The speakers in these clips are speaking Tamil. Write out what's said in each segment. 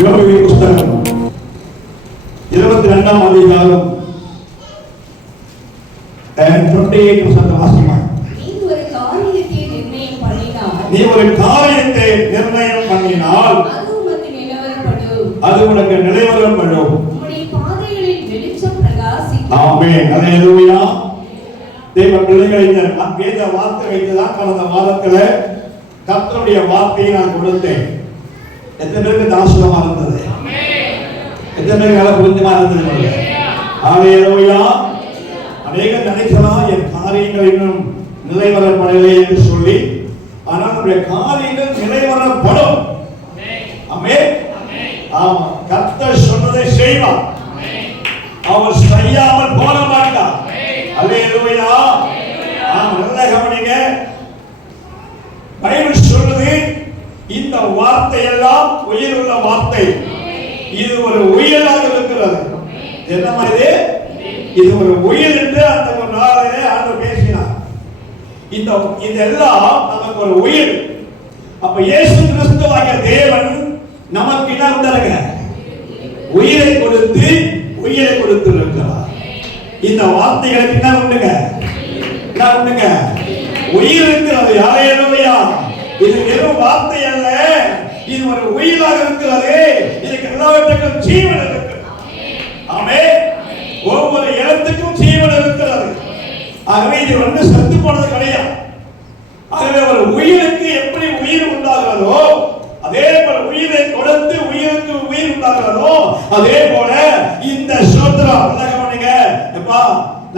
யோபுவின் புத்தகம் 22ஆம் அதிகாரம் 28 வாசிமா. நீ ஒரு காரியத்தை நிர்ணயம் பண்ணினால் அது உனக்கு நிலைவரப்படும். உம்முடைய பாதைகளில் வெளிச்சம் பிரகாசிக்கும். ஆமென். அல்லேலூயா. தேவ பிள்ளைகளை வேத வார்த்தை வைத்துதான் கடந்த வாரத்தில் கர்த்தருடைய வார்த்தையை நான் கொடுத்தேன். எத்தனை பேருக்கு ஆசீர்வாதமா இருந்தது? எத்தனை பேருக்கு புரிஞ்சமா இருந்தது? அல்லேலூயா. அநேகர் நினைக்கலாம் என் காரியங்கள் இன்னும் நிறைவேறப்படவில்லை என்று சொல்லி, ஆனால் நம்முடைய காரியங்கள் நிறைவேறப்படும். ஆமென். ஆமா, கர்த்தர் சொன்னதை செய்வார். அவர் செய்யாமல் போக மாட்டார். அல்லேலூயா. நல்லா கவனிங்க. பைபிள் சொல்லுது இந்த வார்த்தை எல்லாம் உயிர் உள்ள வார்த்தை. இது ஒரு உயிராக இருக்கிறது. என்ன மாதிரி? இது ஒரு உயிர் என்று அந்த ஒரு நாளிலே ஆண்டவர் பேசினார். இதெல்லாம் நமக்கு ஒரு உயிர். அப்ப இயேசு கிறிஸ்துவாகிய தேவன் நமக்கு என்ன தருங்க? உயிரை கொடுத்து இருக்கிறார். இந்த வார்த்தைகளுக்கு என்ன உண்டுங்க? உயிர் இருக்கிறது. அல்லேலூயா. இது வெறும் வார்த்தை அல்ல, இது ஒரு உயிராக இருக்கிறது. இதுக்கு எல்லாவற்றுக்கும் ஜீவன் இருக்கிறது. ஆமென். ஒவ்வொரு எழுத்துக்கும் ஜீவன் இருக்கிறது. ஆகவே இது வந்து செத்து போனது கிடையாது. ஆகவே ஒரு உயிருக்கு எப்படி உயிர் உண்டாகிறதோ அதே போல உயிரை கொடுத்து உயிருக்கு உயிர் உண்டாகிறதோ அதே போல இந்த ஸ்தோத்திரம். கவனிங்க. எப்பா,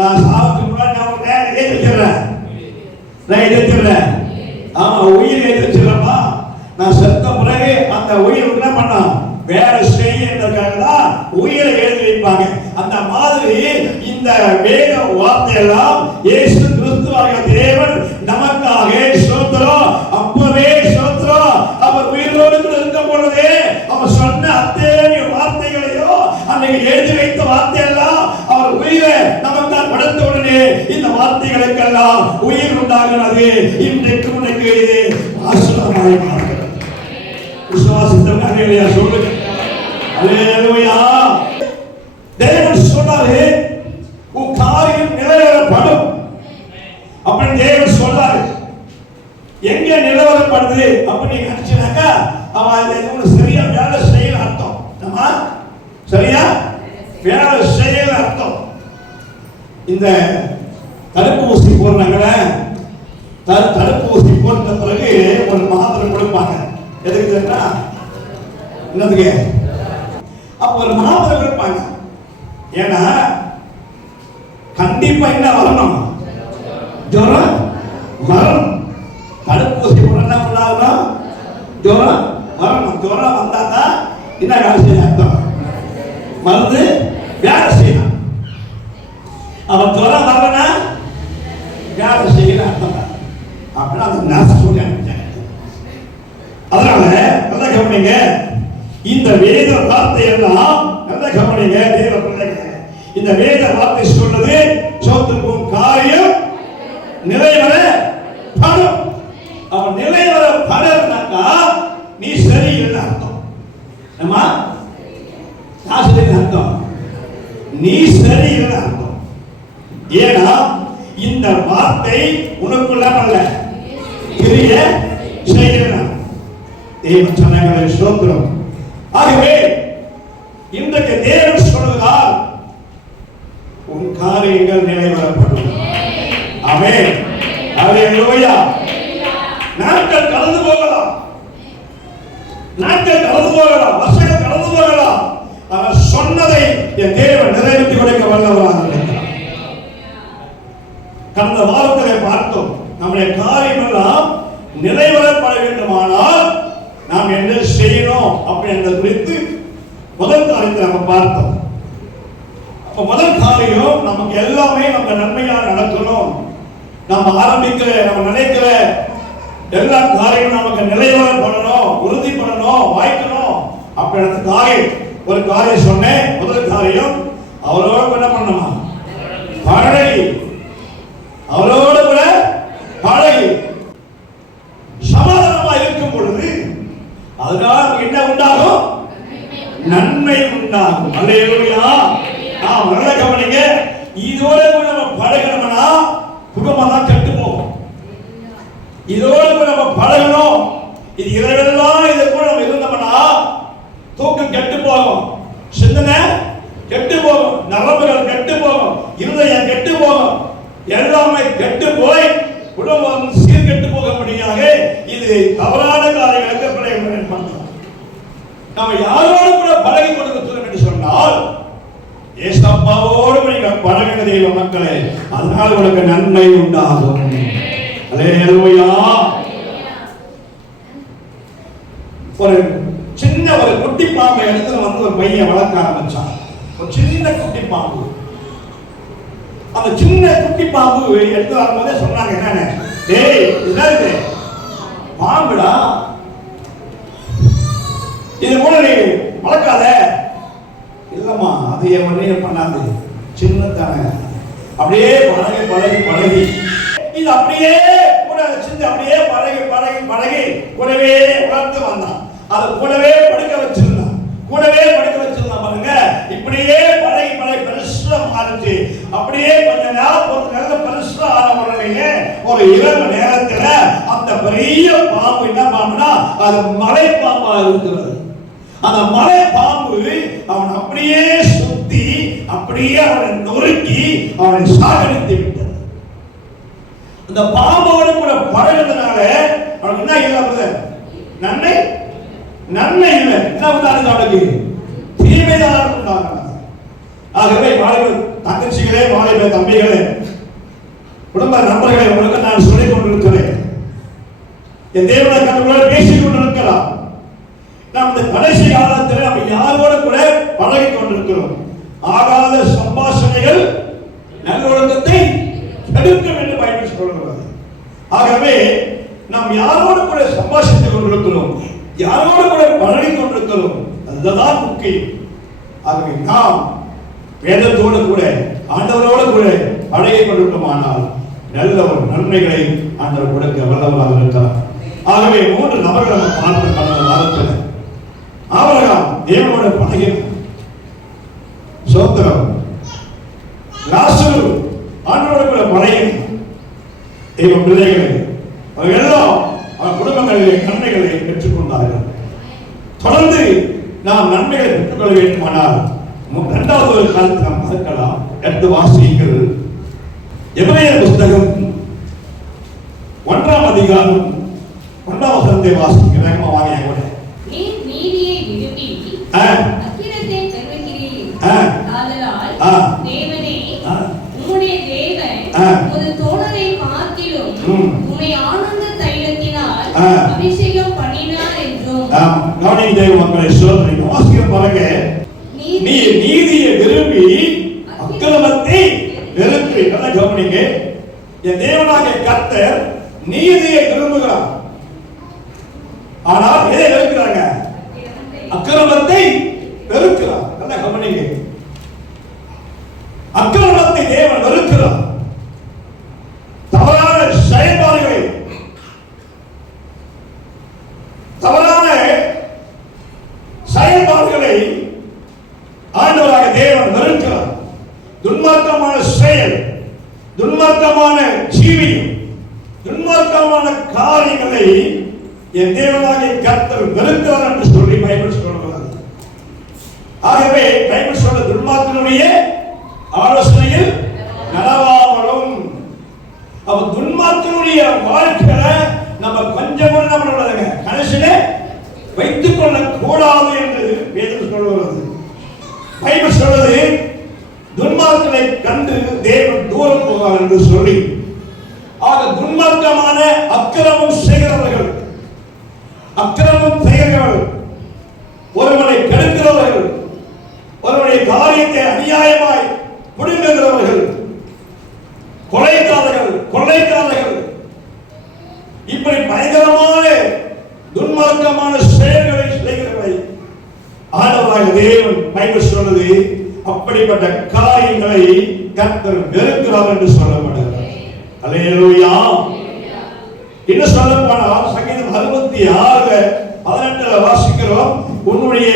நான் சாவுக்கு முன்னாடி நான் ஒரு நேரம் எழுதி வச்சிடுறேன். ஆமா, உயிர் எழுதி வச்சிடறப்பா. நான் செத்த பிறகு அந்த உயிர் என்ன பண்ணா வேற செய்யறதுக்காகதான் உயிரை எழுதி வைப்பாங்க. அந்த மாதிரி இந்த வேத வார்த்தையெல்லாம் இயேசு கிறிஸ்துவாகிய தேவன் நமக்காக ஸ்தோத்திரம். அப்பவே ஸ்தோத்திரம். அவர் உயிரோடு இருக்கும் பொழுதே அவர் சொன்ன அத்தனை வார்த்தைகளையோ அன்னைக்கு எழுதி வைத்த வார்த்தையெல்லாம் அவர் உயிரை நமக்காக படைத்த உடனே இந்த வார்த்தைகளுக்கெல்லாம் உயிர் உண்டாகிறது. இன்றைக்கு உனக்கு இது ஆசீர்வாதமாய் மாறுகிறது. விசுவாசத்திற்கு அல்லேலூயா சொல்லுங்க. அல்லேலூயா. தேவன் சொன்னாரு உன் காரியம் நிறைவேறப்படும். அப்படி தேவன் சொன்னாரு. எங்க நிறைவேறப்படுது அப்படி நினைச்சாக்கா அவன் சரியா வேலை செய்யல அர்த்தம். நம்ம சரியா வேலை செய்யல அர்த்தம். இந்த தடுப்பூசி போடுறாங்கள, தடுப்பூசி போட்ட பிறகு ஒரு மாத்திரை கொடுப்பாங்க. எதுக்கு தெரியுமா? என்னதுக்கு? அப்ப ஒரு மாத்திரை கொடுப்பாங்க. ஏன்னா கண்டிப்பா என்ன வரணும்? ஜுரம் வரணும். தடுப்பூசி போடனா பண்ணாதான் ஜுரம் வரணும். ஜுரம் வந்தாதான் என்ன வேலை செய்ய அர்த்தம்? மருந்து வேலை செய்யணும். அவன் ஜுரம் வரலன்னா வேலை செய்யணும் அர்த்தம். அப்படின்னா அந்த நர்ஸ் சொல்லி அனுப்பிச்சாங்க. அதனால நல்ல கவனிங்க. இந்த வேத வார்த்தை எல்லாம் நல்ல கவனிங்க. தேவ பிள்ளைகளே, இந்த வேத வார்த்தை சொல்றது சோத்துக்கும் காரியம் நிறைவேறப்படும். அவன் நிறைவேறப்படனாக்கா நீ சரியில்லை அர்த்தம். ஆமா, அர்த்தம் நீ சரியில்லை அர்த்தம். ஏன்னா இந்த வார்த்தை உனக்குள்ள அல்ல, கிரிய செய்கிறார். தேவன் சொன்னங்களை ஸ்தோத்திரம். ஆகவே இன்றைக்கு தேவன் சொல்கிறார் உன் காரியங்கள் நிறைவேறப்படும். ஆமென். அல்லேலூயா. நாட்கள் கடந்து போகலாம், வருஷங்கள் கடந்து போகலாம். அவர் சொன்னதை என் தேவன் நிறைவேற்றி கொடுக்க வல்லவராக இருக்கிறார். கடந்த வாரத்திலே பார்த்தோம், நம்முடைய காரியம் எல்லாம் நிறைவேறப்பட வேண்டுமானால் நாம் என்ன செய்யணும் அப்படி என்பது குறித்து முதல் காரியத்தை நம்ம பார்த்தோம். அப்ப முதல் காரியம் நமக்கு எல்லாமே நம்ம நன்மையா நடக்கணும். நம்ம ஆரம்பிக்கிற நம்ம நினைக்கிற எல்லா காரியமும் நமக்கு நிறைவேறப்படணும், உறுதி பண்ணணும், வாய்க்கணும் அப்படின்ற காரியம். ஒரு காரியம் சொன்னேன். முதல் காரியம் அவரோடு என்ன பண்ணணுமா? பழகி, அவரோடு கூட பழகி சமாதானமா இருக்கும் பொழுது அதனால என்ன உண்டாகும்? அல்லேலூயா. நல்ல கவனிங்க. இதோட கூட நம்ம பழகணும்னா குடும்பம் தான் கெட்டு போகும். இதோட கூட நம்ம பழகணும். இது இரவெல்லாம் இது கூட நம்ம இருந்தோம்னா தூக்கம் கெட்டு போகும், சிந்தனை கெட்டு போகும், நரம்புகள் கெட்டு போகும், இருதயம் கெட்டு போகும், எல்லாமே கெட்டு போய் குடும்பம் சீர்கெட்டு போக முடியாக இது தவறான காரியங்களுக்கு பிள்ளைகள் பண்ணலாம். நம்ம யாரோடு கூட பழகி கொண்டிருக்கிறோம் என்று சொன்னால் ஏசப்பாவோடு நீங்கள் பழகின தெய்வ மக்களே, அதனால் உங்களுக்கு நன்மை உண்டாகும். அல்லேலூயா. ஒரு சின்ன ஒரு குட்டி பாம்பை எடுத்து வந்து ஒரு பையன் வளர்க்க ஆரம்பிச்சான். ஒரு சின்ன குட்டி பாம்பு. அந்த சின்ன குட்டி பாம்பு எடுத்து வரும்போதே சொன்னாங்க, என்னன்னு, டேய் இது பாம்புடா, இது கூட நீ வளர்க்காத. இல்லம்மா, அது என் ஒன்றே பண்ணாது, சின்னத்தான அப்படியே பழகி பழகி பழகி இது அப்படியே கூட வச்சிருந்து அப்படியே பழகி பழகி பழகி கூடவே வளர்த்து வந்தான். அது கூடவே படுக்க வச்சிருந்தான், கூடவே படுக்க வச்சிருந்தான் பாருங்க. இப்படியே பழகி பழகி பெருசா மாறிச்சு. அப்படியே கொஞ்ச நேரம் ஒரு நல்ல பெருசா ஆன உடனே ஒரு இரவு நேரத்துல அந்த பெரிய பாம்பு என்ன பாம்புனா அது மலை பாம்பா இருக்கிறது. அந்த மலை பாம்பு அவன் அப்படியே சுத்தி அப்படியே அவனை நொறுக்கி அவனை சாகடித்து விட்டது. அந்த பாம்போடு கூட பழகுறதுனால அவனுக்கு என்ன இல்லை, நன்மை நன்மை இல்லை, என்ன உண்டானது அவனுக்கு தீமைதான் உண்டானது. ஆகவே வாலிப தங்கச்சிகளே, வாலிப தம்பிகளே, குடும்ப நண்பர்களை உங்களுக்கு நான் சொல்லிக் கொண்டிருக்கிறேன். என் தேவனை கண்டுள்ள பேசிக் கொண்டிருக்கலாம். நாம் இந்த கடைசி காலத்தில் நம்ம யாரோடு கூட பழகி கொண்டிருக்கிறோம். ஆகாத சம்பாஷணைகள் நல்லொழுக்கத்தை கெடுக்கும் என்று பைபிள் சொல்கிறது. ஆகவே நாம் யாரோடு கூட சம்பாஷித்துக் கொண்டிருக்கிறோம், யாரோடு கூட பழகி கொண்டிருக்கிறோம், அதுதான் முக்கியம். ஆகவே நாம் வேதத்தோடு கூட ஆண்டவரோடு கூட பழகி கொண்டிருக்கோமானால் நல்ல ஒரு நன்மைகளை ஆண்டவர் கொடுக்க வல்லவராக இருக்கிறார். ஆகவே 3 நபர்களை பார்த்து கடந்த வாரத்தில் ஆபிரகாம் தேவனோடு பழகினார். சோத்திரம். லாசரு ஆண்டவரோடு கூட பழகினார். தெய்வ பிள்ளைகளை அவர்கள் எல்லாம் அவர் குடும்பங்களிலே நன்மைகளை பெற்றுக்கொண்டார்கள். தொடர்ந்து நாம் நன்மைகளை பெற்றுக்கொள்ள வேண்டுமானால் 2வது ஒரு காலத்தில் நாம் பார்க்கலாம். எடுத்து வாசியுங்கள். எபிரேயர் புத்தகம் 1ஆம் அதிகாரம் 1ஆம் வசனத்தை வாசிக்க வேகமா வாங்க. கூட நீ நீதியை விரும்பி அக்கிரத்தை வெறுக்கிறீர். ஆதலால் தேவனே, உம்முடைய தேவன் ஒரு தோழரை பார்க்கிலும் உம்மை ஆனந்த தைலத்தினால் அபிஷேகம் பண்ணினார் என்றும். கவனிங்க தேவ மக்களை, சொல்றீங்க வாசிக்க பாருங்க. நீ நீதியை விரும்பி அக்கிரமத்தை வெறுக்கிறீர். நல்லா கவனிங்க. என் தேவனாகிய கர்த்தர் நீதியை விரும்புகிறார். ஆனால் எதை வெறுக்கிறாங்க? அக்கிரமத்தை வெறுக்கிறார். நல்லா கவனிங்க. அக்கிரமத்தை தேவன் வெறுக்கிறார். தவறான செயல்பாடுகளை, தவறான செயல்பாடுகளை ஆண்டவராக தேவன் வெறுக்கிறார். துன்மார்க்கமான செயல், துன்மார்க்கமான ஜீவியம், துன்மார்க்கமான காரியங்களை என் தேவனாகிய கர்த்தர் வெறுக்கிறார் என்று சொல்லி பைபிள் சொல்கிறது. ஆகவே பைபிள் சொல்ற துன்மார்க்கனுடைய ஆலோசனையில் நடவாமலும். அவ துன்மார்க்கனுடைய வாழ்க்கையில நம்ம கொஞ்சம் கூட நம்மளுடைய கனெக்ஷனை வைத்துக் கொள்ள கூடாது என்று வேதம் சொல்கிறது. பைபிள் சொல்றது துன்மார்க்கனை கண்டு தேவன் தூரம் போவார் என்று சொல்லி. ஆக துன்மார்க்கமான அக்கிரமம் செய்கிறவர்கள், அக்கிரமம் செய்கிறவர்கள், ஒருவனை கெடுக்கிறவர்கள், ஒருவனுடைய காரியத்தை அநியாயமாய் புடுங்குகிறவர்கள், கொலைக்காரர்கள், இப்படி பயங்கரமான துன்மார்க்கமான செயல்களை செய்கிறவரை ஆண்டவராக தேவன் பைபிள் சொல்றது அப்படிப்பட்ட காரியங்களை கர்த்தர் வெறுக்கிறார் என்று சொல்லப்படுகிறது. அல்லேலூயா. இன்னும் சொல்ல போனால் சங்கீதம் 66:18 வாசிக்கிறோம். உன்னுடைய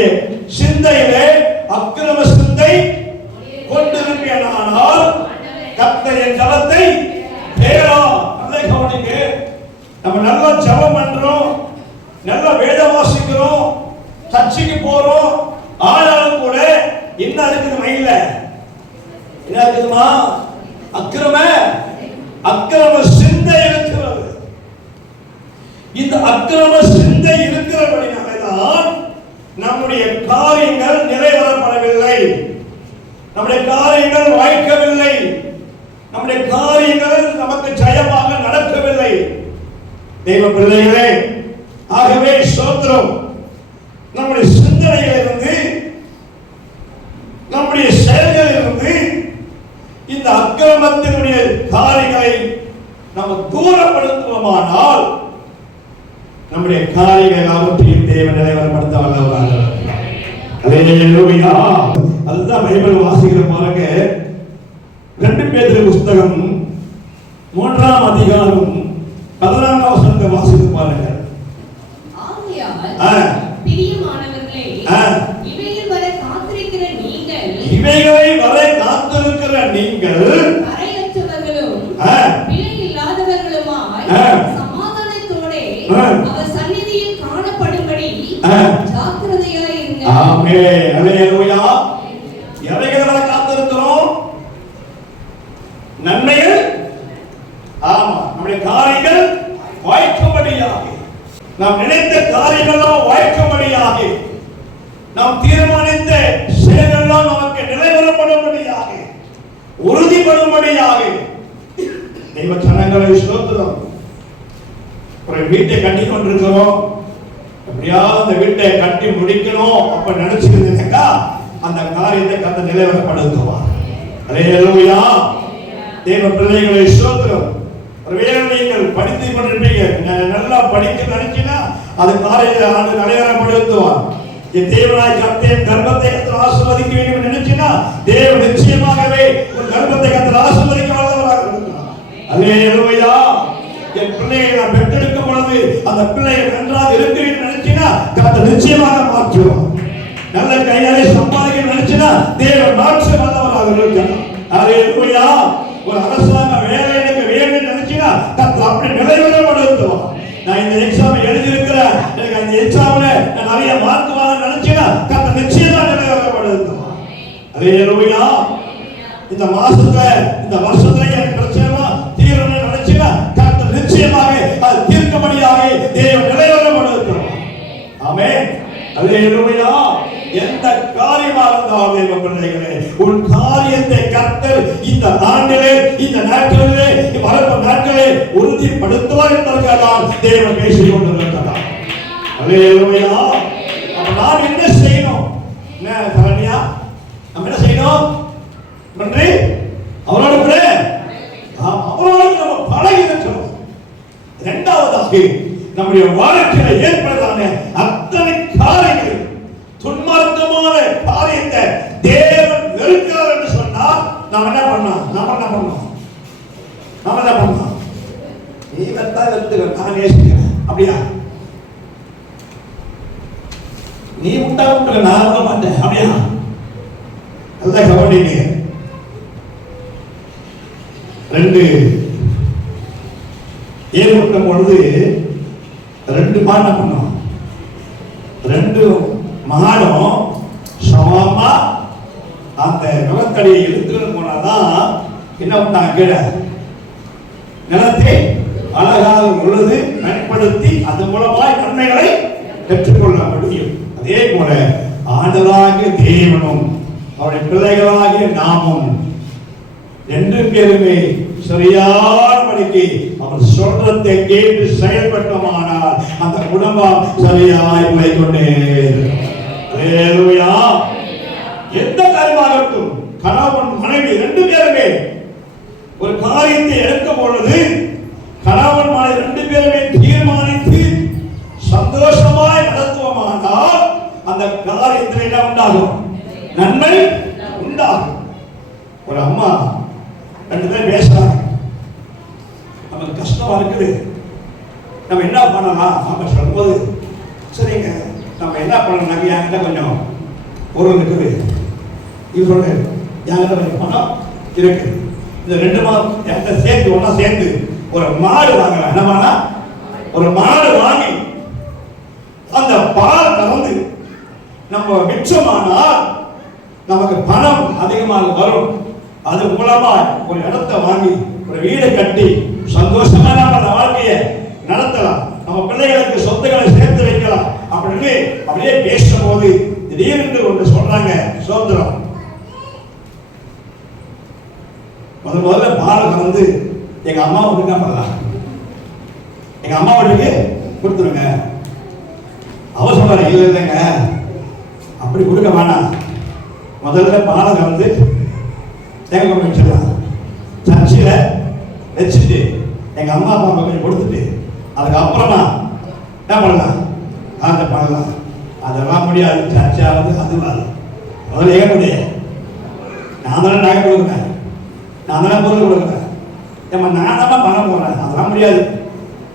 சிந்தையிலே அக்கிரம சிந்தை கொண்டிருப்பேனானால் கர்த்தர் என் ஜபத்தை கேளா. நல்ல கவனிங்க. நம்ம நல்லா ஜபம் பண்றோம், நல்லா வேதம் வாசிக்கிறோம், சர்ச்சுக்கு போறோம். ஆனாலும் கூட என்ன இருக்குது மைண்ட்ல? என்ன இருக்குதுமா? அக்கிரம சிந்தை இருக்கிறது. இந்த அக்கிரம சிந்தை இருக்கிறபடினால்தான் நம்முடைய காரியங்கள் நிறைவேறப்படவில்லை, நம்முடைய காரியங்கள் வாய்க்கவில்லை, நம்முடைய காரியங்கள் நமக்கு ஜெயமாக நடக்கவில்லை. தெய்வ பிள்ளைகளே, ஆகவே ஸ்தோத்திரம். நம்முடைய சிந்தனையிலிருந்து, நம்முடைய செயல்களிலிருந்து இந்த அக்கிரமத்தினுடைய காரியங்களை நாம் தூரப்படுத்துவோமானால் நம்முடைய காரியங்கள் அவற்றையும் தேவன் நிறைவேறப்படுத்த வல்லவராக. அல்லேலூயா. அதுதான் பைபிள் வாசிக்கிற பாருங்க. 2 பேதுரு புத்தகம் 3ஆம் அதிகாரம் 14ஆம் வசனத்தை வாசித்து பாருங்க. ஆகையால் பிரியமானவர்களே, இவைகளை வர காத்திருக்கிற நீங்கள் கரையற்றவர்களும் பிழை இல்லாதவர்களுமாய் சமாதானத்தோடே அவர் சந்நிதியில் காணப்படும்படி ஜாக்கிரதையாய் இருங்கள். ஆமென். அல்லேலூயா. எவைகளை வர காத்திருக்கிறோம்? நன்மைகள். ஆமா, நம்முடைய காரியங்கள் வாய்க்கும்படியாக, நாம் நினைத்த காரியங்கள்லாம் வாய்க்கும்படியாக, நாம் தீர்மானித்த செயல்கள்லாம் நமக்கு நிறைவேறப்படும்படியாக, உறுதிப்படும்படியாக. தெய்வ ஜனங்களை ஸ்தோத்திரம். ஒரு வீட்டை கட்டி கொண்டிருக்கிறோம், எப்படியாவது அந்த வீட்டை கட்டி முடிக்கணும் அப்ப நினைச்சிருந்தீங்கக்கா அந்த காரியத்தை கர்த்தர் நிறைவேறப்படுத்துவார். அல்லேலூயா. தேவ பிள்ளைகளை ஸ்தோத்திரம். ஒருவேளை நீங்கள் படித்து கொண்டிருப்பீங்க, நல்லா படிக்க நினைச்சீங்கன்னா அது காரியத்தை ஆண்டு நிறைவேறப்படுத்துவார். என் தேவனாய் கர்த்தர் கர்ப்பத்தை கர்த்தர் ஆசீர்வதிக்க வேண்டும் என்று நினைச்சீங்கன்னா தேவன் நிச்சயமாகவே உன் கர்ப்பத்தை கர்த்தர் ஆசீர்வதிக்க வல்லவராக இருக்கிறார். அல்லேலூயா. என் பிள்ளையை நான் பெற்றெடுக்கும் பொழுது அந்த பிள்ளைகள் நன்றாக இருக்க வேண்டும் நினைச்சீங்கன்னா கர்த்தர் நிச்சயமாக மாற்றுவார். நல்ல கையாலே சம்பாதிக்க நினைச்சீங்கன்னா தேவன் மாற்ற வல்லவராக இருக்கிறார். அல்லேலூயா. ஒரு அரசாங்க வேலை எனக்கு வேணும்னு நினைச்சீங்கன்னா கர்த்தர் அப்படி நிறைவேறப்படுத்துவார். நான் இந்த எக்ஸாம் எழுதி இருக்கிறேன், எனக்கு அந்த எக்ஸாம்ல நான் நிறைய மார்க் வாங்க நினைச்சீங்கன்னா கர்த்தர் நிச்சயமா நிறைவேறப்படுத்துவார். அல்லேலூயா. இந்த மாசத்துல இந்த வருஷத்துல எனக்கு பிரச்சனை தீரணும்னு நினைச்சீங்கன்னா கர்த்தர் நிச்சயமாக அது தீர்க்கும்படியாக தேவன் நிறைவேறப்படுத்துவார். ஆமென். அல்லேலூயா. எந்த காரியமாக இருந்தாலும் தேவ பிள்ளைகளே, உன் காரியத்தை கர்த்தர் இந்த ஆண்டிலே, இந்த நாட்களிலே, வரப்போற நாட்களே உறுதிப்படுத்துவார் என்பதற்காக தேவன் பேசிக் கொண்டிருக்கிறார். அல்லேலூயா. அப்ப நாம் என்ன செய்யணும்? என்ன சரண்யா, நம்ம என்ன செய்யணும்? நன்றி அவரோடு கூட அவரோடு நம்ம பழகி இருக்கணும். இரண்டாவதாக நம்முடைய வாழ்க்கையில் ஏற்படுதான அத்தனை காரியங்கள், துன்மார்க்கமான காரியத்தை தேவன் வெறுக்கிறார் என்று சொன்னால் நாம் என்ன பண்ணோம்? நீ வெறுத்தா வெறுத்துக்க, நான் நேசிக்கிறேன் அப்படியா? நீ விட்டா விட்டுக்க, நான் விட மாட்டேன் அப்படியா? நல்ல கவனிங்க. 2 ஏற்படும் பொழுது 2 மாட பண்ணோம். 2 மகானம் சமமா அந்த நுகத்தடியை இழுத்துட்டு போனாதான் என்ன பண்ணாங்க? கீழே நிலத்தை அழகாக உழுது பயன்படுத்தி அது மூலமாய் நன்மைகளை பெற்றுக்கொள்ள முடியும். அதே போல ஆண்டவராகிய தேவனும் அவருடைய பிள்ளைகளாகிய நாமும் 2 பேருமே சரியானபடிக்கு அவர் சொல்றதை கேட்டு செயல்பட்டோமானால் அந்த குடும்பம் சரியாய் போய்க்கொண்டே. அல்லேலூயா. எந்த காரியமாகட்டும், கணவன் மனைவி 2 பேருமே ஒரு காரியத்தை எடுக்கும் பொழுது கணவன் மனைவி 2 பேருமே தீர்மானித்து சந்தோஷமாய் நடத்துவோமானால் அந்த காரியத்தில் என்ன உண்டாகும்? நன்மை உண்டாகும். ஒரு அம்மா 2 பேர் பேசுறாங்க, நமக்கு கஷ்டமா இருக்குது, நம்ம என்ன பண்ணலாம்? நம்ம சொல்லும்போது சரிங்க நம்ம என்ன பண்ணலாம், என்கிட்ட கொஞ்சம் பொருள் இருக்குது, இவரோட யாருக்கு பணம் இருக்கு. இந்த 2 மாதம் சேர்த்து ஒன்னா சேர்ந்து ஒரு மாடு வாங்கலாம். என்ன பண்ணா ஒரு மாடு வாங்கி அந்த பால் கறந்து நம்ம மிச்சமானால் நமக்கு பணம் அதிகமாக வரும். அது மூலமா ஒரு இடத்தை வாங்கி ஒரு வீடை கட்டி சந்தோஷமா நம்ம வாழ்க்கையை நடத்தலாம். நம்ம பிள்ளைகளுக்கு சொத்துக்களை சேர்த்து வைக்கலாம் அப்படின்னு அப்படியே பேசும்போது திடீர்னு ஒன்று சொல்றாங்க, சோதரம் முதல்ல பால் கறந்து எங்க அம்மா வீட்டுக்கு தான் பண்ணலாம், எங்க அம்மா வீட்டுக்கு கொடுத்துருங்க. அவ சொல்றாரு, இல்லை இல்லைங்க அப்படி கொடுக்க வேணாம், முதல்ல பாலை கறந்து தேங்காய் கொண்டு வச்சிடலாம், சர்ச்சில் வச்சுட்டு எங்க அம்மா அப்பா கொஞ்சம் கொடுத்துட்டு அதுக்கப்புறமா என்ன பண்ணலாம் காந்த பண்ணலாம். அதெல்லாம் முடியாது, சர்ச்சாவது அது முதல்ல ஏக முடியாது. நான் தானே நகை கொடுக்குறேன், நான் தானே பொருள் கொடுக்குறேன், ஏமா நான் தான் பண்ண போறேன், அதெல்லாம் முடியாது,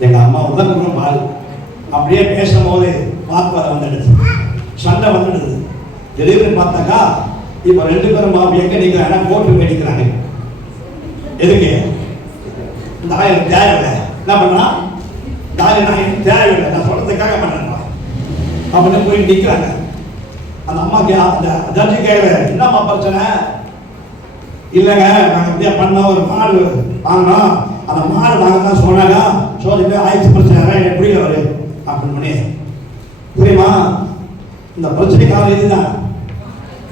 எங்க அம்மா தான் கொடுக்குற பால். அப்படியே பேசும்போது வாக்குவாதம் வந்துடுது, சண்டை வந்துடுது. திடீர்னு பார்த்தாக்கா இப்ப 2 பேரும் மாவு எங்க நிற்கிறாங்க, கோர்ட்டு வெடிக்கிறாங்க. எதுக்கு? இந்த ஆயிரம் தேவையில்லை, என்ன பண்ணா தாய் நான் எனக்கு தேவையில்லை, நான் சொல்றதுக்காக பண்ணேன் அப்படின்னு போய் நிற்கிறாங்க. அந்த அம்மாக்கு அந்த ஜட்ஜி கேட்கல, என்னம்மா பிரச்சனை? இல்லைங்க நாங்கள் அப்படியே பண்ண ஒரு மாடு வாங்கினோம், அந்த மாடு வாங்க தான் சொன்னாங்க, சொல்லிட்டு ஆயிடுச்சு பிரச்சனை எப்படி அவரு அப்படின்னு பண்ணி புரியுமா? இந்த பிரச்சனைக்காக இதுதான்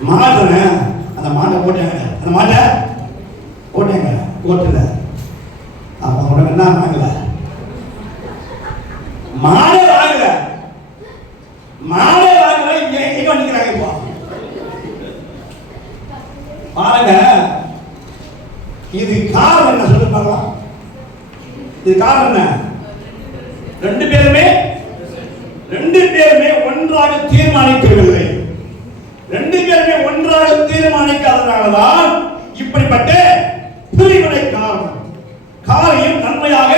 மாடுதானே, அந்த மாட்டை போட்டாங்க, அந்த மாட்டை போட்டாங்க போட்டுல. அப்ப உடனே என்ன வாங்கல, மாடே வாங்கல, மாடே வாங்கல, எங்க நிக்கிறாங்க இப்போ பாருங்க. இது காரணம் என்ன சொல்லி பார்க்கலாம்? இது காரணம் என்ன? 2 பேருமே ஒன்றாக தீர்மானிக்கவில்லை. 2 பேருமே ஒன்றாக தீர்மானிக்காதனால்தான் இப்படிப்பட்ட பிரிவினை காரியம் நன்மையாக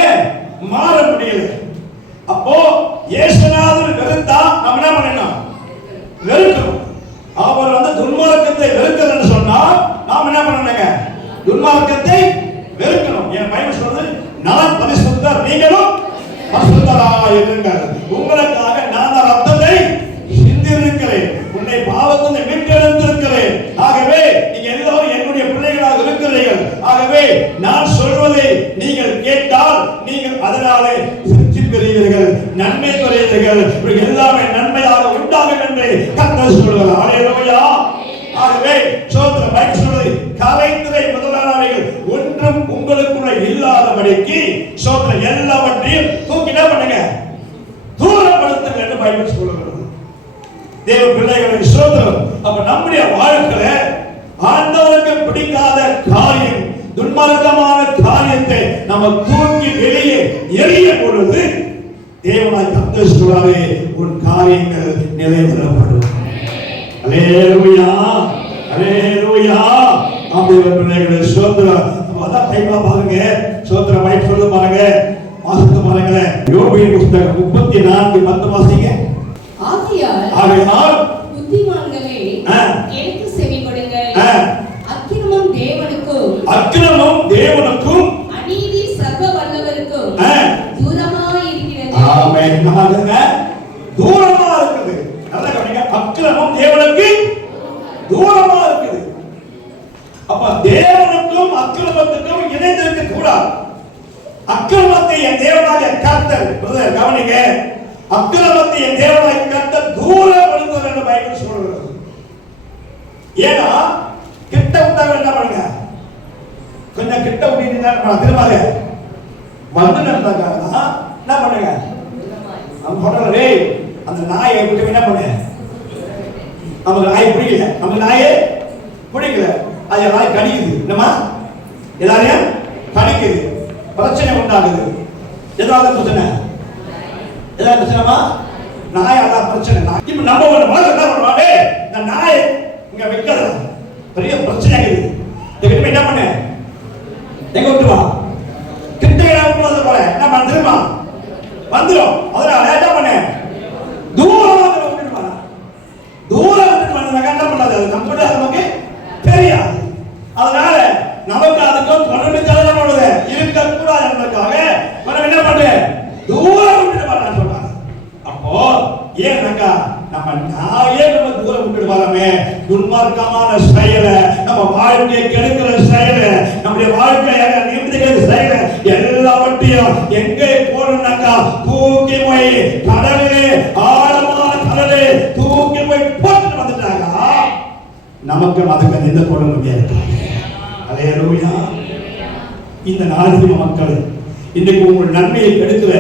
மாற முடியல. அப்போ இயேசுநாதர் வெறுத்தா நம்ம என்ன பண்ணணும்? வெறுக்கணும். அவர் துன்மார்க்கத்தை வெறுக்கணும்னு சொன்னா நாம் என்ன பண்ணணுங்க? துன்மார்க்கத்தை வெறுக்கணும். என் பைபிள் சொல்றது, நான் பரிசுத்தர் நீங்களும் பரிசுத்தராக இருங்கள், உங்களுக்காக நான் ரத்தத்தை சிந்திருக்கிறேன், உன்னை பாவத்திலிருந்து மீட்டெடுத்திருக்கிறேன். ஆகவே நீங்க எல்லாரும் என்னுடைய பிள்ளைகளாக இருக்கிறீர்கள். ஆகவே நான் சொல்வதை நீங்கள் கேட்டால் நீங்கள் அதனாலே திருப்தி பெறுவீர்கள், நன்மை பெறுவீர்கள், எல்லாமே நன்மையாக உண்டாகும் என்று கர்த்தர் சொல்கிறார். அல்லேலூயா. ஆகவே சோதர பைபிள் சொல்றது, கரைத்திரை முதலானவைகள் ஒன்றும் உங்களுக்குள்ள இல்லாதபடிக்கு சோதர எல்லாவற்றையும் தூக்கி என்ன பண்ணுங்க? தூரப்படுத்துங்கள் என்று பைபிள் சொல்கிறது. தேவ பிள்ளைகளை சோதரம். அப்ப நம்முடைய வாழ்க்கையில ஆண்டவருக்கு பிடிக்காத காரியம், துன்மார்க்கமான காரியத்தை நம்ம தூக்கி வெளியே எறிய பொழுது தேவனாய் கர்த்தர் சொல்றாரு, உன் காரியங்கள் நிறைவேறப்படும். அல்லேலூயா, அல்லேலூயா. ஆண்டவர் பிள்ளைகளை சோதரம். அதான் கைமா பாருங்க, சோதரம் பைபிள் சொல்ல பாருங்க, வாசித்து பாருங்க. யோபுவின் புத்தகம் 34:10 வாசிங்க. ஆகையால் புத்திமான்களே எனக்கு செவி கொடுங்கள். அக்கிரமம் தேவனுக்கும் அநீதி சர்வ வல்லவருக்கும் தூரமாக இருக்கிறது. ஆமென். நமக்கு தூரமா இருக்குது. நல்ல கவனிங்க, அக்கிரமம் தேவனுக்கு தூரமா இருக்குது. அப்ப தேவனுக்கும் அக்கிரமத்துக்கும் இணைந்திருக்க கூடாது. அக்கிரமத்தை என் தேவனாகிய கர்த்தர், பிரதர் கவனிங்க, அக்கிரமத்தை என் தேவனாகிய கர்த்தர் தூரப்படுத்துவார் என்று பைபிள் சொல்கிறது. ஏன்னா கிட்ட விட்டாங்க என்ன பண்ணுங்க, கொஞ்சம் கிட்ட விட்டீங்கன்னா திரும்ப வந்து நடந்தாங்கன்னா என்ன பண்ணுங்க, நம்ம சொல்றே அந்த நாயை விட்டு என்ன பண்ணு, நமக்கு நாயை பிடிக்கல, நமக்கு நாயை பிடிக்கல, அது நாய் கடிக்குது, என்னமா எல்லாரையும் கடிக்குது, பிரச்சனை உண்டாகுது. ஏதாவது பிரச்சனை, ஏதாவது பிரச்சனைமா நாய் அதான் பிரச்சனை. இப்ப நம்ம ஒரு மனசு என்ன பண்ணுவாங்க, இந்த நாய் இங்க வைக்கிறது பெரிய பிரச்சனை ஆகுது, இதுக்கு என்ன பண்ணு, எங்க விட்டு வா, கிட்ட விட்டு வந்து போல என்ன பண்ண தெரியுமா வந்துடும். அதனால என்ன பண்ணு, தூரம் விட்டுட்டு வந்தா என்ன பண்ணாது, அது நம்ம நமக்கு ஏன்னாக்கா நம்ம நாயே நம்ம தூரம் விட்டுட்டு வரோமே. துன்மார்க்கமான செயலை, நம்ம வாழ்க்கையை கெடுக்கிற செயலை, நம்முடைய வாழ்க்கையை நிமித்துகிற செயலை எல்லாவற்றையும் எங்கே போடணும்னாக்கா தூக்கி போய் கடலிலே, ஆழமான கடலே தூக்கி போய் போட்டு வந்துட்டாங்க. நமக்கு அதுக்கு எந்த போட முடியாது. அல்லேலூயா. இந்த நாளில் மக்கள் இன்றைக்கு உங்கள் நன்மையை கெடுக்கிற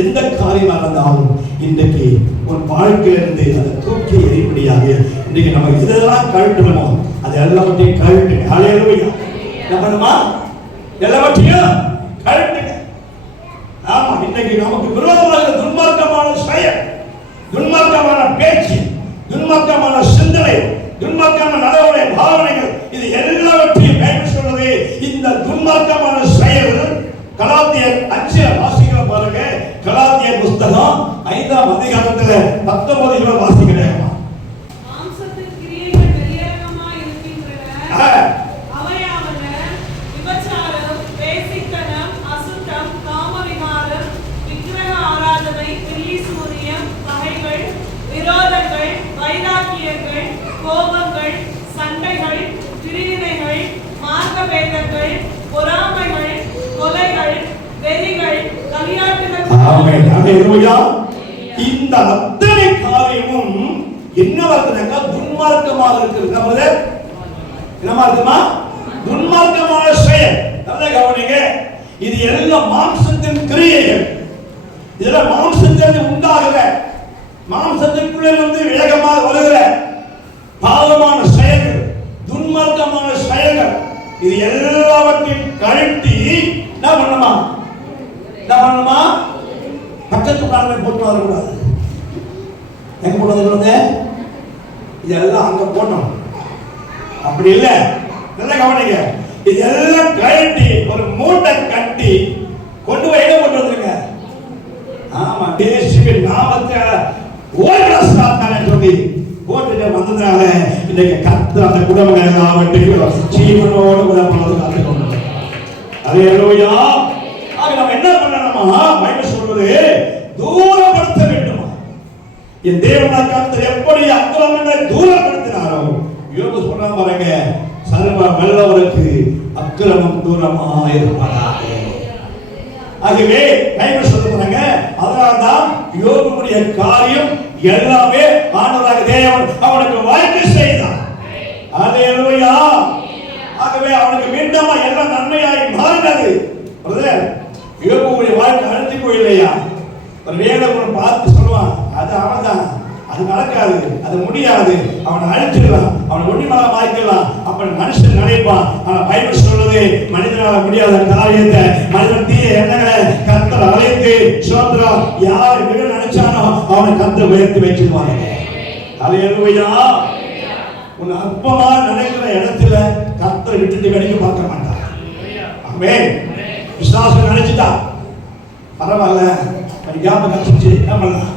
எந்த காரியமாக இருந்தாலும் இன்றைக்கு உன் வாழ்க்கையிலிருந்து அதை தூக்கி எறிபடியாக இன்றைக்கு நம்ம இதெல்லாம் கழட்டணுமோ அது எல்லாவற்றையும் கழட்டுங்க. அல்லேலூயா. நம்ம எல்லாவற்றையும் கழட்டுங்க. ஆமா, இன்னைக்கு நமக்கு விரோதமாக துன்மார்க்கமான செயல், துன்மார்க்கமான பேச்சு, துன்மார்க்கமான சிந்தனை, துன்மார்க்கமான நடவடிக்கை, பாவனைகள், இது எல்லாவற்றையும் பைபிள் சொல்றது. இந்த துன்மார்க்கமான செயல் கலாத்தியர் 5 வாசிக்கிற பாருங்க. கலாத்தியர் புத்தகம் 5ஆம் அதிகாரத்துல 19 வாசிக்கிறேன். மாம்சத்தின் கிரியைகள் வெளியரங்கமாய் இருக்கின்றன. அவையாவன விபச்சாரம், வேசித்தனம், அசுத்தம், காமவிகாரம், விக்கிரக ஆராதனை, பில்லி சூனியம், பகைகள், விரோதங்கள், வைராக்கியங்கள், கோபங்கள், சண்டைகள், பிரிவினைகள், மார்க்கபேதங்கள், பொறாமைகள், கொலைகள், வெறிகள், களியாட்டுகள். ஆமென். அல்லேலூயா. இந்த அத்தனை காரியமும் என்ன வருதுனாக்கா துன்மார்க்கமாக இருக்குது. என்னமா இருக்குமா? துன்மார்க்கமான செயல். நல்லா கவனிங்க. இது எல்லாம் மாம்சத்தின் கிரியைகள். இதெல்லாம் மாம்சத்திலிருந்து உண்டாகுற, மாம்சத்திற்குள்ளே வந்து வேகமாக வருகிற பாவமான செயல்கள், துன்மார்க்கமான செயல்கள். இது எல்லாவற்றையும் கழட்டி என்ன பண்ணணுமா? பக்கத்து பிராணத்தை போட்டு வரக்கூடாது. எங்க போடுறது? இதெல்லாம் அங்க போட்டோம். அப்படி இல்லை. நல்லா கவனிங்க. இதெல்லாம் கழட்டி ஒரு மூட்டை கட்டி கொண்டு போய் இடம் கொண்டு வந்துருங்க. ஆமா, இயேசுவின் நாமத்தை ஓய்வாசாத்தானே சொல்லி போட்டுட்டு வந்ததுனால இன்னைக்கு கர்த்தர் அந்த குடும்பங்கள் எல்லாவற்றையும் ஜீவனோடு கூட காத்து கொண்டு. அல்லேலூயா. ஆக நம்ம என்ன பண்ணணுமா? பைபிள் சொல்றது தூரப்படுத்த வேண்டுமா? என் தேவனாகிய கர்த்தர் எப்படி அக்கிரமங்களை தூரப்படுத்தினாரோ, யோபு சொல்றான் பாருங்க, சர்வ வல்லவருக்கு அக்கிரமம் தூரமாக இருப்பதாக. ஆகவே பைபிள் சொல்றாங்க, அதனால்தான் யோபுடைய காரியம் எல்லாமே ஆண்டவராகிய தேவன் அவனுக்கு வாய்ப்பு செய்தார். அல்லேலூயா. ஆகவே அவனுக்கு மீண்டும் எல்லாம் நன்மையாய் மாறினது. பிரதர், யோபுடைய வாழ்க்கை அழித்து போயில்லையா? ஒரு வேலை பார்த்து சொல்லுவான், அது அவன்தான், அது நடக்காது, அது முடியாது, அவனை அழிச்சிடலாம், அவனை ஒன்றிமலை வாய்க்கலாம் அப்ப மனுஷன் நினைப்பான். ஆனா பைபிள் சொல்றது மனிதனால முடியாத காரியத்தை மனிதன் தீய எண்ணங்களை கர்த்தர் அழைத்து சோத்ரம் யார் மிக நினைச்சானோ அவனை கர்த்தர் உயர்த்தி வச்சிருவாங்க. அல்லேலூயா. உன் அற்பமா நினைக்கிற இடத்துல கர்த்தரை விட்டுட்டு வெடிக்க பார்க்க மாட்டான். ஆமென். விசுவாசம் நினைச்சிட்டா பரவாயில்ல, ஞாபகம் கழிச்சு நம்மளாம்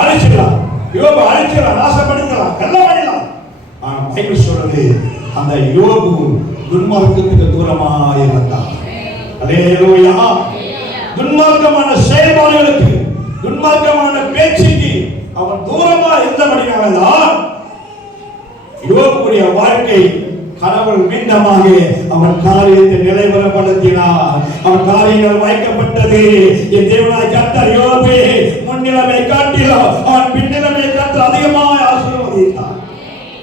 அழிச்சிடலாம், யோபு அழிச்சிடலாம், நாசப்படுத்தலாம், எல்லாம் பண்ணலாம். ஆனா பைபிள் சொல்றது அந்த யோபு துன்மார்க்கத்துக்கு தூரமாக இருந்தான். அல்லேலூயா. துன்மார்க்கமான செயல்பாடுகளுக்கு, துன்மார்க்கமான பேச்சுக்கு அவன் தூரமா இருந்தபடினால்தான் யோபுடைய வாழ்க்கை கடவுள் மீண்டமாக அவன் காரியத்தை நிலைவரப்படுத்தினார். அவன் காரியங்கள் வைக்கப்பட்டது. என் தேவனாகிய கர்த்தர் யோபை முன்னிலைமை காட்டிலும் அவன் பின்னிலைமை கர்த்தர் அதிகமாக ஆசீர்வதித்தார்.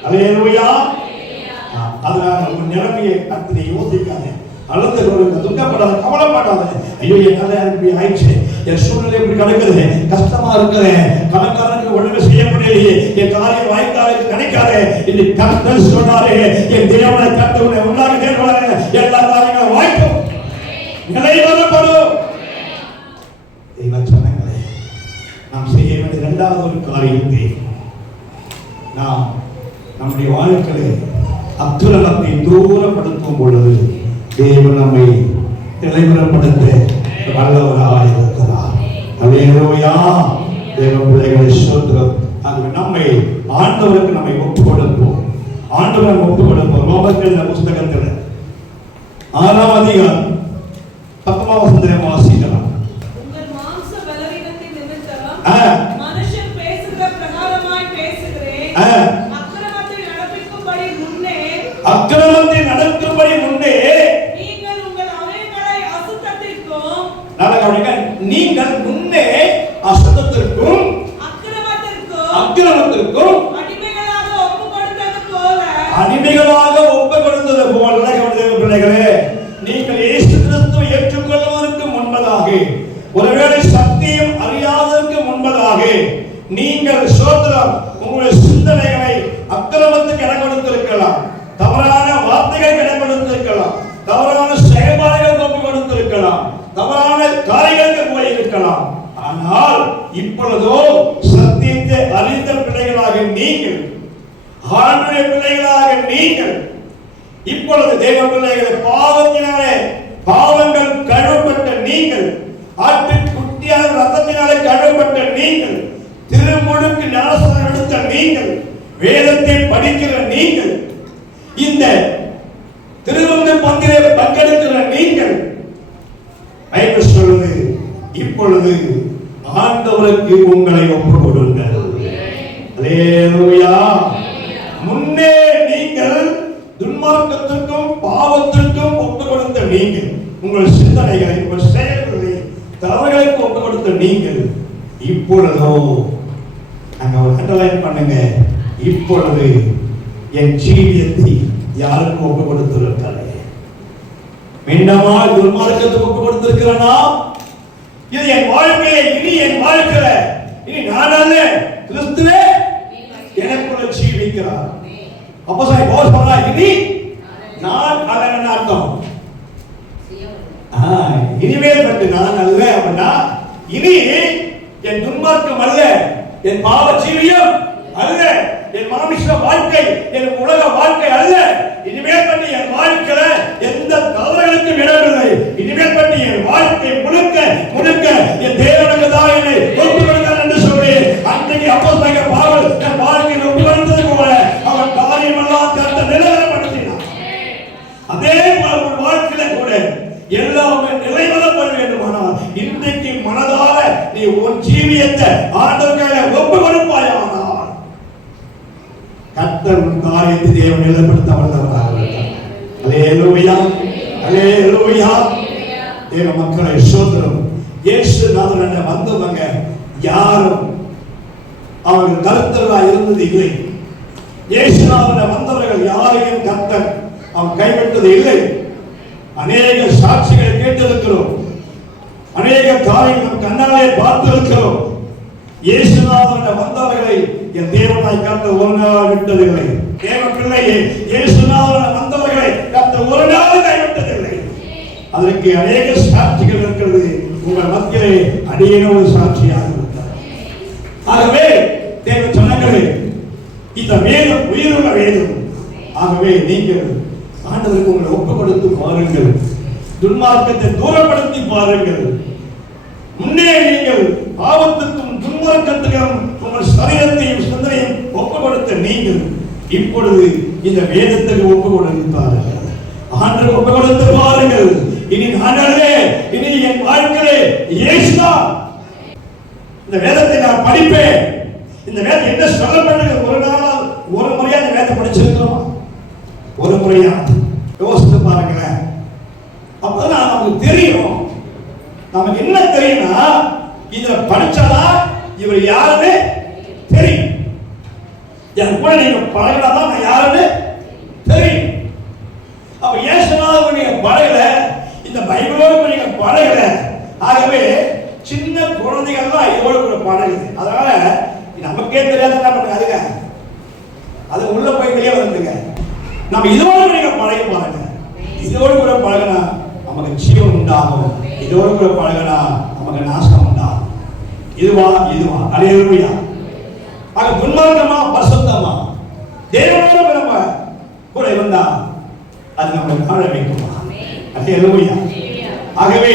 அல்லேலூயா. அதனால உன் நிலைமையை கர்த்தரை யோசிக்காத, அழுது துக்கப்படாத, கவலைப்படாத. ஐயோ, என் கதை இப்படி ஆயிடுச்சு, என் சூழ்நிலை இப்படி கிடக்குது, கஷ்டமா இருக்குது, கணக்காரனுக்கு ஒண்ணுமே செய்ய முடியலையே, என் காரியம் வாய்க்காலுக்கு நினைக்காதே. இன்னைக்கு கர்த்தர் சொன்னாரு, என் தேவனை கர்த்தரை உண்டாக எல்லா காரியங்களும் வாய்க்கும், நிலைவரப்படும். தெய்வ சொன்னங்களே, நாம் செய்ய வேண்டிய இரண்டாவது ஒரு காரியத்தை, நாம் நம்முடைய வாழ்க்கையை அக்கிரமத்தை தூரப்படுத்தும் பொழுது தேவன் நம்மை நிலைவரப்படுத்த வல்லவராக இருக்கிறார். அல்லேலூயா. தேவ பிள்ளைகளை ஸ்தோத்திரம். ஆகவே நம்மை ஆண்டவருக்கு நம்மை ஒப்பு கொடுப்போம். ஆண்டவரை ஒப்பு கொடுப்போம். ரோமர்கள் புஸ்தகத்தில் 6ஆம் அதிகாரம் 10ஆம் வசனத்தை வாசிக்கலாம். உங்கள் மாம்ச பலவீனத்தின் நிமித்தம் நல்ல கவனிங்க. நீங்கள் முன்னே அசுத்தத்திற்கும் அக்கிரமத்திற்கும் அடிமைகளாக ஒப்பு கொடுத்தது போல பிள்ளைகளே, நீங்கள் இயேசு கிறிஸ்துவை ஏற்றுக்கொள்வதற்கு முன்பதாக, ஒருவேளை சத்தியம் அறியாததற்கு முன்பதாக நீங்கள் சோதரம் உங்களுடைய சிந்தனைகளை அக்கிரமத்துக்கு இடம் கொடுத்திருக்கலாம், தவறான வார்த்தைகள் இடம் கொடுத்திருக்கலாம், தவறான செயல்பாடுகள் ஒப்பு கொடுத்திருக்கலாம், தவறான காரியங்களுக்கு போயிருக்கலாம். ஆனால் இப்பொழுதோ சத்தியத்தை அறிந்த பிள்ளைகளாக நீங்கள், ஆண்டவருடைய பிள்ளைகளாக நீங்கள், இப்பொழுது தேவ பிள்ளைகளை பாவத்தினாலே பாவங்கள் கழுவப்பட்ட நீங்கள், ஆட்டுக்குட்டியான ரத்தத்தினாலே கழுவப்பட்ட நீங்கள், திருமுழுக்கு ஞானஸ்நானம் எடுத்த நீங்கள், வேதத்தை படிக்கிற நீங்கள், இந்த திருவந்த பந்திலே பங்கெடுக்கிற நீங்கள், பைபிள் சொல்லுது இப்பொழுது ஆண்டவருக்கு உங்களை ஒப்புக் கொடுங்கள். அல்லேலூயா. முன்னே நீங்கள் துன்மார்க்கத்திற்கும் பாவத்திற்கும் ஒப்புக் கொடுத்த நீங்கள், உங்கள் சிந்தனைகளை உங்கள் செயல்களை தவறுகளுக்கு ஒப்புக் கொடுத்த நீங்கள், இப்பொழுதோ அங்க ஒரு அண்டர்லைன் பண்ணுங்க, இப்பொழுது என் ஜீவியத்தை யாருக்கு ஒப்புக் கொடுத்திருக்கிறேன்? மீண்டமா துன்மார்க்கத்துக்கு ஒப்புக் கொடுத்திருக்கிறேனா? இது என் வாழ்க்கையை, இனி என் வாழ்க்கையில இனி நான் அல்ல, கிறிஸ்துவே எனக்குள்ள ஜீவிக்கிறார். அப்போஸ்தலன் பவுல் சொல்றார், இனி நான் அல்லன்னு அர்த்தம். இனிமேல் பட்டு நான் அல்ல அப்படின்னா, இனி என் துன்மார்க்கம் அல்ல, என் பாவ ஜீவியம் அல்ல, என் மாமிச வாழ்க்கை, என் உலக வாழ்க்கை அல்ல. இனிமேல் பற்றி என் வாழ்க்கையில எந்த தவறுகளுக்கும் இடமில்லை. இனிமேல் பற்றி என் வாழ்க்கை முழுக்க முழுக்க என் தேவனுக்கு தான் என்னை ஒப்புக் கொடுத்தார் என்று சொல்லி அன்றைக்கு அப்போஸ்தலன் பவுல் என் வாழ்க்கையில் ஒப்புக் கொடுத்தது போல அவன் காரியமெல்லாம் கர்த்தர் நிலைநிறுத்தினார். அதே போல உன் வாழ்க்கையில கூட எல்லாமே நிலைநிறுத்த வேண்டுமானால் இன்றைக்கு மனதார நீ உன் ஜீவியத்தை ஆண்டவருக்காக ஒப்புக் கொடுப்பாயானால் கர்த்தர் உன் காரியத்தை தேவன் நிலைப்படுத்த வல்லவராக இருக்கிறார். அல்லேலூயா, அல்லேலூயா. தேவ மக்களை ஸ்தோத்திரம். இயேசுநாதன் வந்தவங்க யாரும் அவர்கள் கர்த்தராக இருந்தது இல்லை. இயேசுநாதன் வந்தவர்கள் யாரையும் கர்த்தர் அவன் கைவிட்டது இல்லை. அநேக சாட்சிகளை கேட்டிருக்கிறோம், அநேக காரியங்கள் கண்ணாலே பார்த்திருக்கிறோம். இயேசுநாதன் வந்தவர்களை என் தேவனாய் கர்த்தர் ஒரு நாள் விட்டதில்லை. தேவ பிள்ளையை இயேசுநாதன் வந்தவர்களை கர்த்தர் ஒரு நாள் கைவிட்டதில்லை. அதற்கு அநேக சாட்சிகள் இருக்கிறது. உங்கள் மத்தியிலே அடியேனோடு சாட்சியாக இருக்கிறார். ஆகவே தேவ ஜனங்களே, இந்த வேதம் உயிருள்ள வேதம். ஆகவே நீங்கள் ஆண்டவருக்கு உங்களை ஒப்புக் கொடுத்து பாருங்கள், துன்மார்க்கத்தை தூரப்படுத்தி பாருங்கள். முன்னே நீங்கள் பாவத்துக்கும் துன்மார்க்கத்துக்கும் உங்கள் சரீரத்தையும் சிந்தனையும் ஒப்புக் கொடுத்த நீங்கள் இப்பொழுது இந்த வேதத்துக்கு ஒப்புக் கொடுத்து பாருங்கள், ஆண்டவருக்கு ஒப்புக் கொடுத்து பாருங்கள். இனி நானே, இனி என் வாழ்க்கையிலே இயேசுதான். இந்த வேதத்தை நான் படிப்பேன். இந்த வேதம் என்ன சொல்லப்படுகிறது? ஒரு நாள் ஒரு முறையா இந்த வேதத்தை படிச்சிருக்கிறோம், ஒரு முறையா யோசித்து பாருங்களேன். அப்பதான் நமக்கு தெரியும். நமக்கு என்ன தெரியும்னா, இதுல படிச்சாலா இவர் யாருன்னு தெரியும். என் கூட நீங்க பழகினாதான் நான் யாருன்னு தெரியும். அப்ப இயேசுநாதர் நீங்க பழகல, இந்த பைபிளோடு நீங்க பழகல. ஆகவே சின்ன குழந்தைகள் தான் இதோடு கூட பழகுது. அதனால நமக்கே தெரியாத என்ன பண்ணுங்க, அது உள்ள போய் வெளியே வந்துங்க. நம்ம இதோடு நீங்க பழகி பாருங்க. இதோடு கூட பழகினா நமக்கு ஜீவன் உண்டாகும், இதோடு கூட பழகினா நமக்கு நாசம் உண்டாகும். இதுவா இதுவா அல்லேலூயா. ஆக துன்மார்க்கமா பரிசுத்தமா தேவனோடு நம்ம கூட இருந்தா அது நம்மை வாழ வைக்குமா? அல்லேலூயா. ஆகவே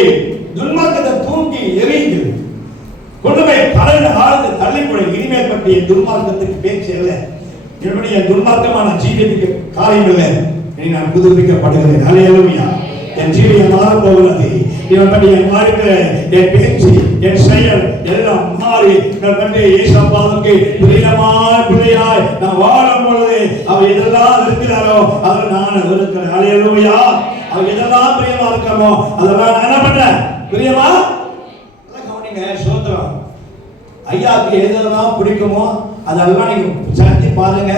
துன்மார்க்கத்தை தூக்கி எறிந்து கொண்டு போய் கடலில் ஆழ்ந்து தள்ளிப்பட. இனிமேல் பற்றிய துன்மார்க்கத்துக்கு பேச்சு இல்லை, என்னுடைய துன்மார்க்கமான ஜீவியத்துக்கு காரியம் இல்லை. இனி நான் புதுப்பிக்கப்படுகிறேன். அல்லேலூயா. என் ஜீவியம் மாற போகிறது. இவன் பற்றி என் வாழ்க்கை, என் பேச்சு, என் செயல் எல்லாம் மாறி இவன் பற்றி இயேசுவுக்கு பிரியமான பிள்ளையாய் நான் வாழும் பொழுது அவர் எதெல்லாம் இருக்கிறாரோ அதில் நான் இருக்கிறேன். அல்லேலூயா. அவர் எதெல்லாம் பிரியமா இருக்கிறோமோ அதெல்லாம் நான் என்ன பண்றேன்? பிரியமா? நல்லா கவனிங்க, சோத்திரம். ஐயாவுக்கு எதெல்லாம் பிடிக்குமோ அதெல்லாம் நீங்க செஞ்சு பாருங்க.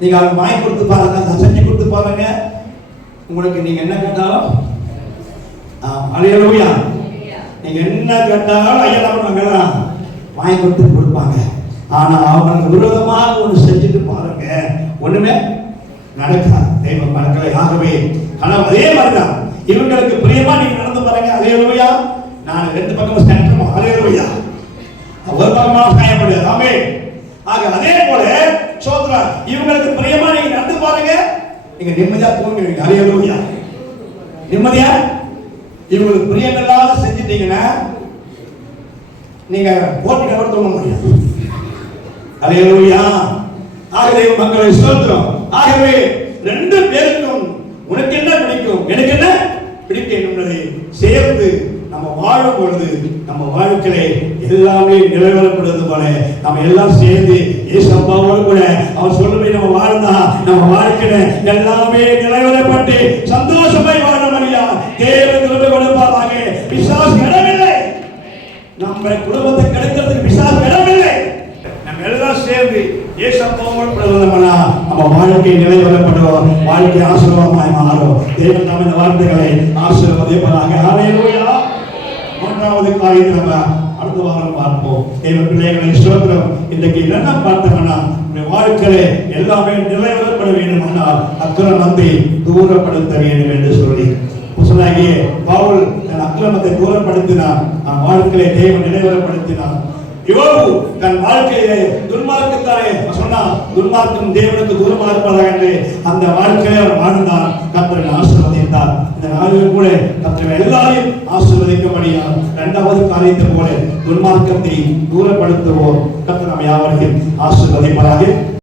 நீங்க அவருக்கு வாங்கி கொடுத்து பாருங்க, செஞ்சு கொடுத்து பாருங்க. உங்களுக்கு நீங்க என்ன கேட்டாலும் அல்லேலூயா, நீங்க என்ன கேட்டாலும் ஐயா என்ன பண்ணுவாங்க? வாங்கி கொடுத்து கொடுப்பாங்க. ஆனா அவங்களுக்கு விரோதமாக ஒன்று செஞ்சுட்டு பாருங்க, ஒண்ணுமே நடக்காது. தெய்வ மக்களை, ஆகவே கனவு அதே மாதிரிதான். இவங்களுக்கு பிரியமா நீங்க நடந்து பாருங்க. அல்லேலூயா. நான் ரெண்டு பக்கமும் சென்டரும் அல்லேலூயா, ஒரு பக்கமா காய முடியாது. ஆமே. ஆக அதே போல சோத்ரா, இவங்களுக்கு பிரியமா நீங்க நடந்து பாருங்க, நீங்க நிம்மதியா தூங்குவீங்க. அல்லேலூயா. நிம்மதியா. இவங்களுக்கு பிரியமில்லாத செஞ்சிட்டீங்கன்னா நீங்க போட்டி கவர் தூங்க முடியாது. அல்லேலூயா. ஆகவே மக்களை சோத்திரம். ஆகவே ரெண்டு பேருக்கும் உனக்கு என்ன பிடிக்கும், எனக்கு என்ன பிடிக்கும் என்பதை சேர்ந்து நம்ம வாழும் பொழுது நம்ம வாழ்க்கையிலே எல்லாமே நிறைவேறப்படுவது போல நம்ம எல்லாம் சேர்ந்து ஏசப்பாவோடு கூட அவர் சொல்லுமே நம்ம வாழ்ந்தா நம்ம வாழ்க்கையில எல்லாமே நிறைவேறப்பட்டு சந்தோஷமாய் வாழணும். ஐயா தேவன் கிருபை கொடுப்பாராக. பிசாசு இடமில்லை, நம்ம குடும்பத்தை கெடுக்கிறதுக்கு பிசாசு இடமில்லை. நம்ம எல்லாம் சேர்ந்து ஏசப்பாவோடு கூட வந்தோம்னா நம்ம வாழ்க்கை நிறைவேறப்படுவோம், வாழ்க்கை ஆசீர்வாதமாய் மாறும். தேவன் நம்ம இந்த வார்த்தைகளை ஆசீர்வதிப்பாராக. ஹல்லேலூயா. மூன்றாவது காரியத்தை நம்ம அடுத்த வாரம் பார்ப்போம். தேவ பிள்ளைகளை ஸ்தோத்திரம். இன்றைக்கு என்ன பார்த்தோம்னா வாழ்க்கையில எல்லாமே நிறைவேறப்பட வேண்டும் என்றால் அக்கிரமத்தை தூரப்படுத்த வேண்டும் என்று சொல்லி பவுல் தன் அக்கிரமத்தை தூரப்படுத்தினார், வாழ்க்கையை தேவன் நிறைவேறப்படுத்தினார். யோபு தன் வாழ்க்கையிலே துன்மார்க்கத்தானே சொன்னார், துன்மார்க்கம் தேவனுக்கு தூரமாக இருப்பதாக என்று அந்த வாழ்க்கையை அவர் வாழ்ந்தார். கர்த்தரை ஆசீர்வதித்தார். இந்த நாளில் கூட கர்த்தரை எல்லாரையும் ஆசீர்வதிக்கும்படியார் இரண்டாவது காரியத்தை போல துன்மார்க்கத்தை தூரப்படுத்துவோம். கர்த்தர் நம்மை யாவரையும் ஆசீர்வதிப்பாராக.